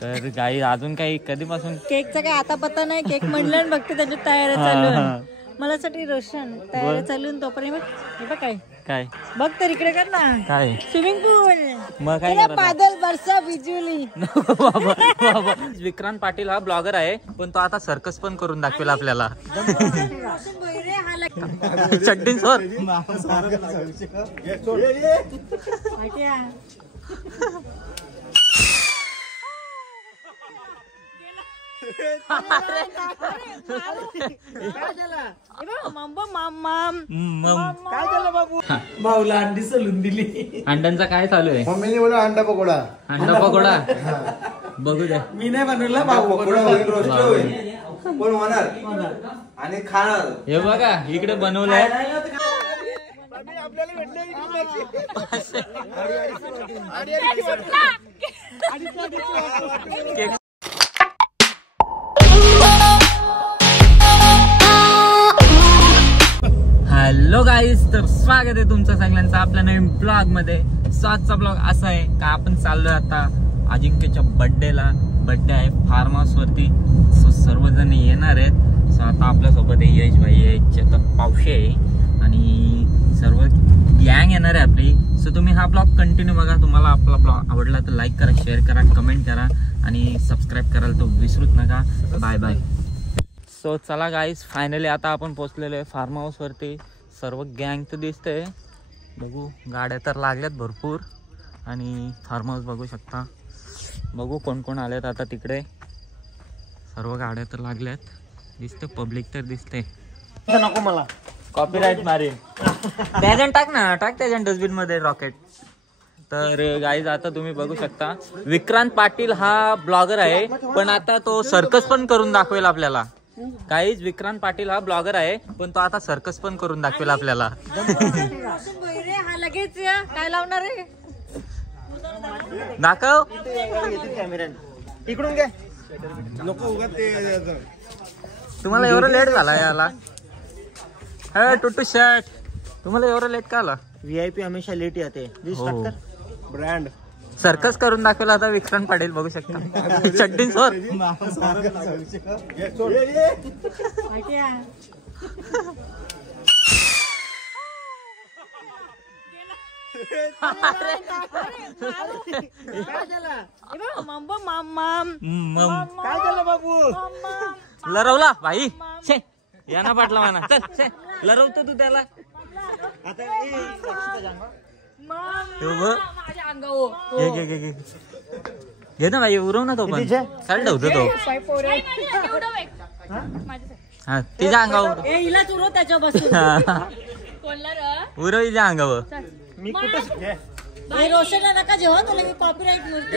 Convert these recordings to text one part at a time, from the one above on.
तर काही अजून काही कधीपासून केकचा काय आता पत्ता नाही. केक म्हणलं बघते त्याची तयारी चालू आहे. मला साठी रोशन तयारी चालू तोपर्यंत हे बघ काय काय बघ तर इकडे कर ना काय स्विमिंग पूल. मग काय बादल बरसा बिजुली. विक्रांत पाटील हा ब्लॉगर आहे पण तो आता सर्कस पण करून दाखवेल आपल्याला. चड्डीन सोर भाऊला अंडी सोलून दिली. अंड्यांचा काय चालू आहे? मम्मीने बोला अंडा पकोडा. अंडा पकोडा बघू द्या. मी नाही बनवला भाऊ पकोडा होईल, रोस्ट होईल, पण होणार आणि खाणार. हे बघा इकडे बनवलंय. आपल्याला भेटलं हॅलो गाईज, तर स्वागत आहे तुमचं सगळ्यांचं आपल्या नवीन ब्लॉग मध्ये. सो आजचा ब्लॉग असा आहे का आपण चाललोय आता अजिंक्यच्या बर्थडेला. बर्थडे आहे फार्म हाऊस वरती. सो सर्वजण येणार आहेत. सो आता आपल्यासोबत आहे यश भाई आहे, चेतन पावशे आहे आणि सर्व गँग येणार आहे आपली. सो तुम्ही हा ब्लॉग कंटिन्यू बघा. तुम्हाला आपला ब्लॉग आवडला तर लाईक करा, शेअर करा, कमेंट करा आणि सबस्क्राईब करायला तर विसरूच नका. Bye bye. सो चला गाईज, फायनली आता आपण पोहोचलेलो आहे फार्म हाऊस वरती. सर्व गँग तर दिसते, बघू गाड्या तर लागल्यात भरपूर आणि फार्म हाऊस बघू शकता. बघू कोण कोण आलेत आता तिकडे. सर्व गाड्या तर लागल्यात, दिसते पब्लिक तर दिसते. नको मला कॉपीराईट मारेल. त्याच्यान टाक ना, टाक त्याच्यान डस्टबिन मध्ये रॉकेट. तर गाईज आता तुम्ही बघू शकता विक्रांत पाटील हा ब्लॉगर आहे पण आता तो सर्कस पण करून दाखवेल आपल्याला. गाईज विक्रांत पाटील हा ब्लॉगर आहे पण तो आता सर्कस पण करून दाखवेल आपल्याला. हा लगेच काय लावणार आहे दाखव. इकडून घे. नको उगाच ते. तुम्हाला एवढं लेट झाला याला? टुट्टू शर्ट तुम्हाला एवढं लेट का आला? VIP हमेशा लेट येते. ब्रँड सर्कस करून दाखवला आता विक्रांत पाटील बघू शकता. चड्डीन सोर काय झालं बाबू? लरवला भाई. छे याना पाटला म्हणा. चल छे लरवतो तू त्याला. घे ना भाई, उरव ना तो पण. चाल ठेवतो तो. हा तिच्या अंगावर हिलाच उरव त्याच्यापासून. उरव तिच्या अंगावर. मी कुठं रोशन नका जेव्हा तुला मी कॉपीराईट मिळतो.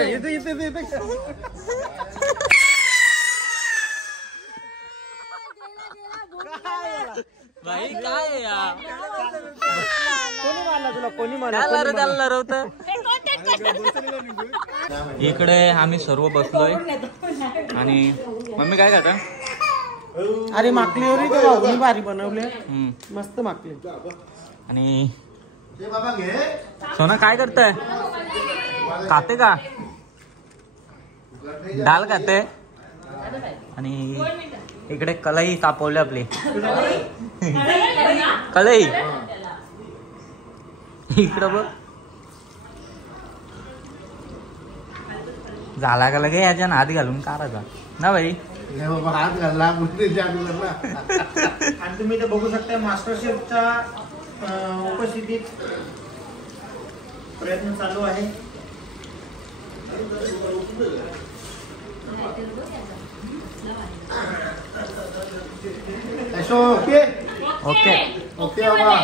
भाई काय आहे यार? कोणी मारला तुला? कोणी त्याला लरवत. इकडे आम्ही सर्व बसलोय आणि मम्मी काय करता? अरे माकलीवरी तो भाऊनी भारी बनवले. मस्त माकली. आणि सोना काय करताय? खाते का? डाल खाते. आणि इकडे कलई तापवली आपली. कलई इकडं बघ. झाला का लगे याच्या हात घालून काढायचा ना भाई? हात घालला. आणि तुम्ही ते बघू शकता मास्टर शेफच्या उपस्थितीत प्रयत्न चालू आहे. ओके ओके ओके बाबा.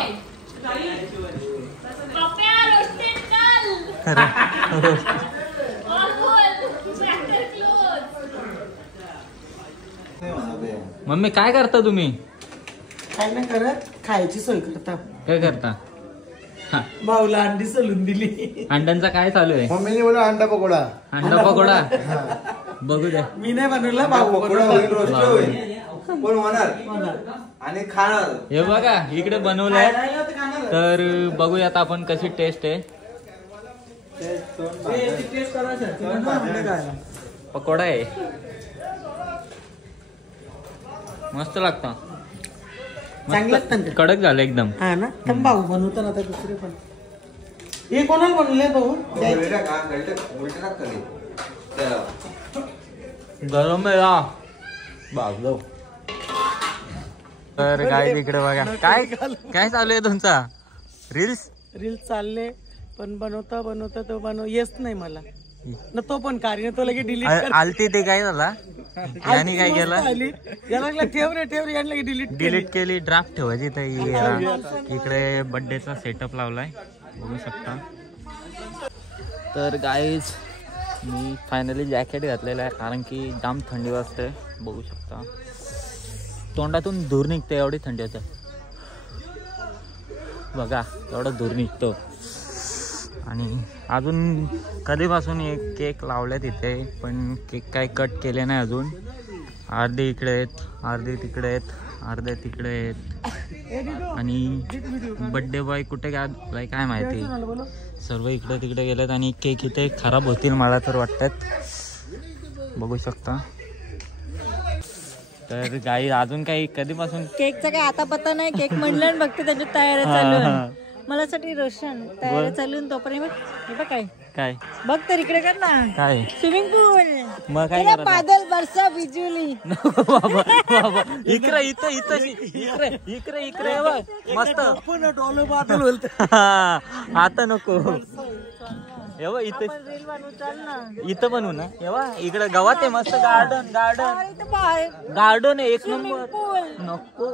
मम्मी काय करता तुम्ही? काय नाही करत, खायची सोय करता. काय करता? भाऊला अंडी सोलून दिली. अंड्यांचा काय चालू आहे? मम्मीने बोला अंडा पकोडा. अंडा पकोडा बघू द्या. मी नाही बनवला. भाऊ पकोडा होईल, रोस्ट होईल, पण होणार आणि खाणार. हे बघा इकडे बनवलंय तर बघूया आता आपण कशी टेस्ट आहे. पकोडा आहे, मस्त लागतं, चांगलं लागतं ते. कडक झालं एकदम. हा ना, पण भाऊ बनवतो ना आता दुसरे पण. हे कोणाला बनवले भाऊ? गरम आहे ना बाबलो. तर काय तिकडे बघा काय काय चालू आहे तुमचा रील चालले, पण बनवता तो येत नाही मला ना, तो पण कार्य तो लगे डिलीट आलती ते काय झाला यांनी काय केलं, डिलीट केली. ड्राफ्ट ठेवायची तर इकडे बर्थडेचा सेटअप लावलाय बघू शकता. तर गाईज मी फायनली जॅकेट घातलेलं आहे कारण की जाम थंडी वाजते, बघू शकता तोंडातून धूर निघते, एवढी थंडी होते बघा, एवढा धूर निघतो. आणि अजून कधीपासून एक केक लावले तिथे, पण केक काय कट केले नाही अजून. अर्धे इकडे आहेत, अर्धे तिकडे आहेत, अर्धे तिकडे आहेत. आणि बड्डे बॉय कुठे काय काय माहिती, सर्व इकडे तिकडे गेलेत आणि केक इथे खराब होतील मला तर वाटतात, बघू शकता. तर काही अजून काही कधीपासून केकचा काय आता पत्ता नाही, केक म्हणलं आणि बघते त्याच्यात तयारी चालू. मला साठी रोशन तयारी चालून तोपर्यंत हे बघ काय काय बघ तर इकडे कर ना, काय स्विमिंग पूल, मग काय बादल बरसा बिजुली. बाबा इकडे इथं इकडे इकडे इकडे मस्त आता नको एव्हा इथं बनवू ना, एव्हा इकडे गावात आहे मस्त गार्डन गार्डन आहे एक नंबर. नको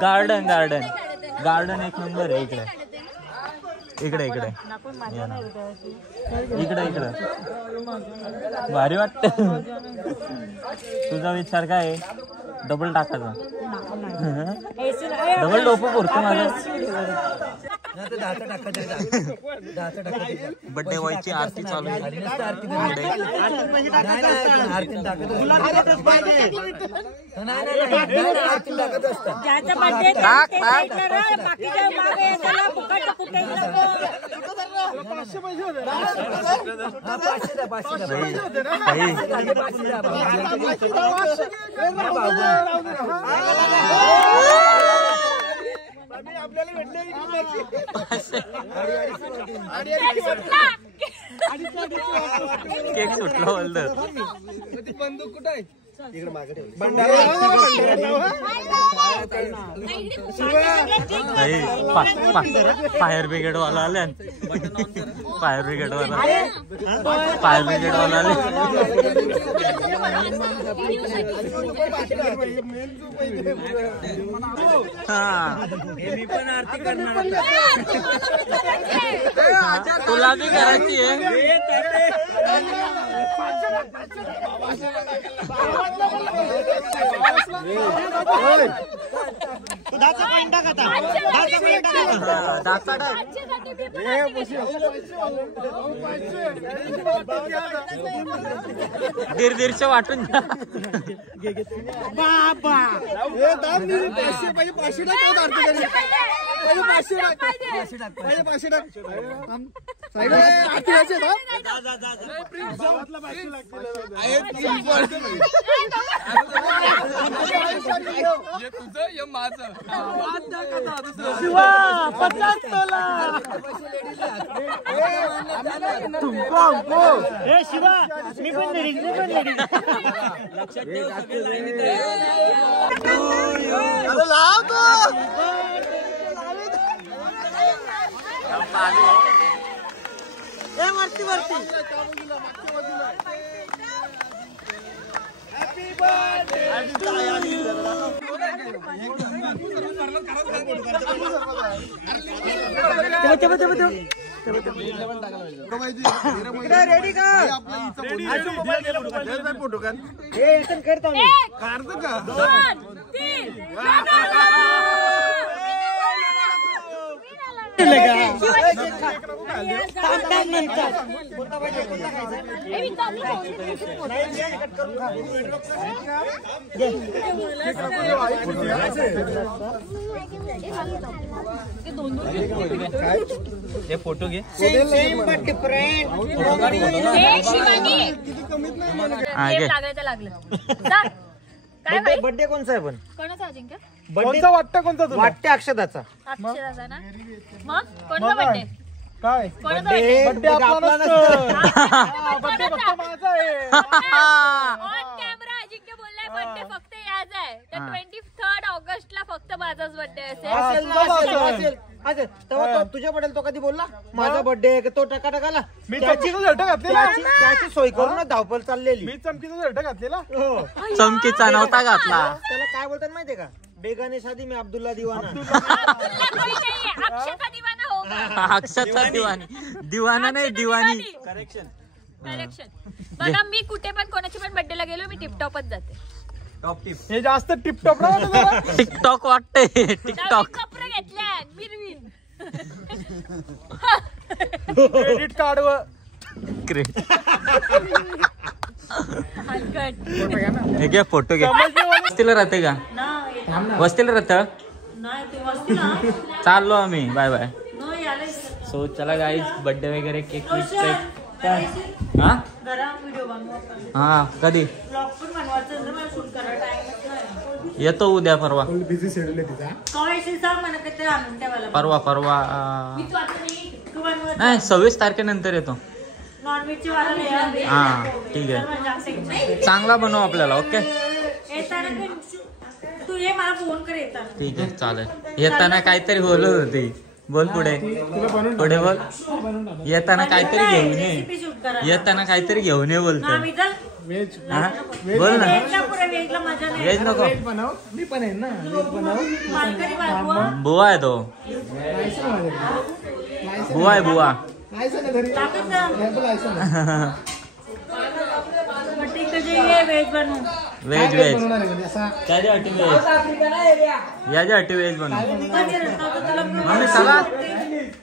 गार्डन गार्डन गार्डन एक नंबर आहे इकडे इकडे इकडे इकडे इकडे भारी वाटत. तुझा विचार काय आहे, डबल टाकायचा, डबल डोपं पुरतो माझा. बड्डे बॉयची आरती चालू आहे. केक सुटला बोलत. बंदूक कुठे आहे? फायर ब्रिगेड वाला आले, फायर ब्रिगेड वाला आले. तुला बी करायची आहे. दीडशे वाटून शिवा मी पण लक्षात ठेव. वरती वरती रेडी का फोटो करतो का फोटो घे. बर्थडे कोणचा आहे पण कोणाचा अजिंक्य? कोणता वाटतं कोणता वाटते अक्षदाचा अक्षराचा ना. मग कोणाचा बर्थडे? काय कोणाचा बर्थडे? बर्थडे आपला नसतं. बर्थडे फक्त माझा आहे. ऑन कॅमेरा अजिंक्य बोललाय बर्थडे फक्त याचा आहे. तर 23 ऑगस्टला फक्त माझाच बर्थडे असेल. तेव्हा तुझ्या पडेल तो कधी बोलला माझा बर्थडे तो टका टकाला मी चमकीचा शर्ट घातलेला त्याची सोय करून धावपल चाललेली मी चमकीचा शर्ट घातलेला चमकीचा नव्हता घातला. त्याला काय बोलतात माहितीये का बेगाने शादी में अब्दुल्ला दिवाना अक्षता दिवाना होगा. अक्षता दिवानी दिवाना नाही दिवानी. करेक्शन. बघा मी कुठे पण कोणाची पण बर्थडेला गेलो मी टिपटॉपच जाते. हे जास्त टिपटॉप ना टिकटॉक वाटते टिकटॉक. कपडे घेतल्या मिरवीन. क्रेडिट कार्ड वर हलकट. हे घे फोटो घे. वस्तीला राहते का? वस्तीला राहत नाही ते वस्ती ना. चाललो आम्ही. Bye bye. नाही आले. सो चला गाईज बर्थडे वगैरे केक काय हा घरा व्हिडिओ बनवू आपण. हा कधी ब्लॉग पण बनवायचं ना मला शूट करायला टाइमच नाही. येतो उद्या परवा. बिझी शेड्यूल आहे तिचा. काय सांग मला किती आणून ठेवायला. परवा मी तू आता नाही तू बनवत नाही 26 तारखेनंतर येतो. नॉनव्हेजची वाला नाही. हा ठीक आहे. चांगला बनव आपल्याला. ओके येताना तू ये मला फोन कर येताना. ठीक आहे चालेल. येताना काहीतरी बोलत होती. बोल पुढे पुढे बोल. येताना काहीतरी घेऊन ये. रेसिपी शूट करा. येताना काहीतरी घेऊन ये बोलतो. मी तर हा बोल ना. वेजला पुढे वेजला मजा नाही. वेज नको. बनव मी पण आहे ना मालकरी बाबू बुवा आहे तो. बुवा आहे बुवा. टाकत जा. बट्टी तुझे ये वेज बनवू. वेज वेज त्याच्यासाठी वेज याच्यासाठी वेज बनव. मम्मी चला.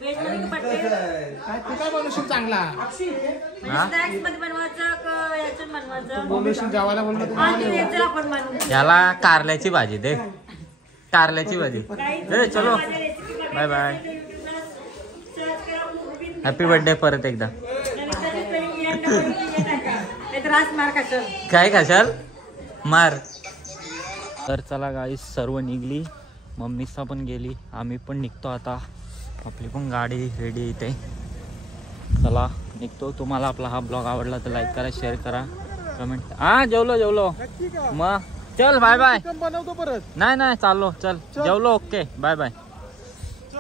वेज मध्ये बट्टी काय बनवशील चांगला स्नॅक्स मध्ये बनवायचं का याच्यात बनवायचं. बोलशील गावाला बोलणं आधी वेजला आपण बनवू. याला कारल्याची भाजी दे. कारल्याची भाजी. ए चलो बाय बाय. हॅपी बर्थडे परत एकदा. काय खाशाल मार. तर चला गाईस सर्व निघली. मम्मीसा पण गेली. आम्ही पण निघतो आता. आपली पण गाडी रेडी इथे. चला निघतो. तुम्हाला आपला हा ब्लॉग आवडला तर लाईक करा शेअर करा कमेंट. हा जेवलो मग चल बाय बाय. बनवतो परत नाही नाही चाललो चल जेवलो. Okay bye bye.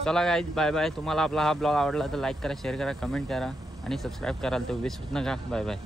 चला गाईज बाय बाय. तुम्हाला आपला हा ब्लॉग आवडला तर लाईक करा शेअर करा कमेंट करा आणि सबस्क्राईब कराल तर विसरूच नका. Bye bye.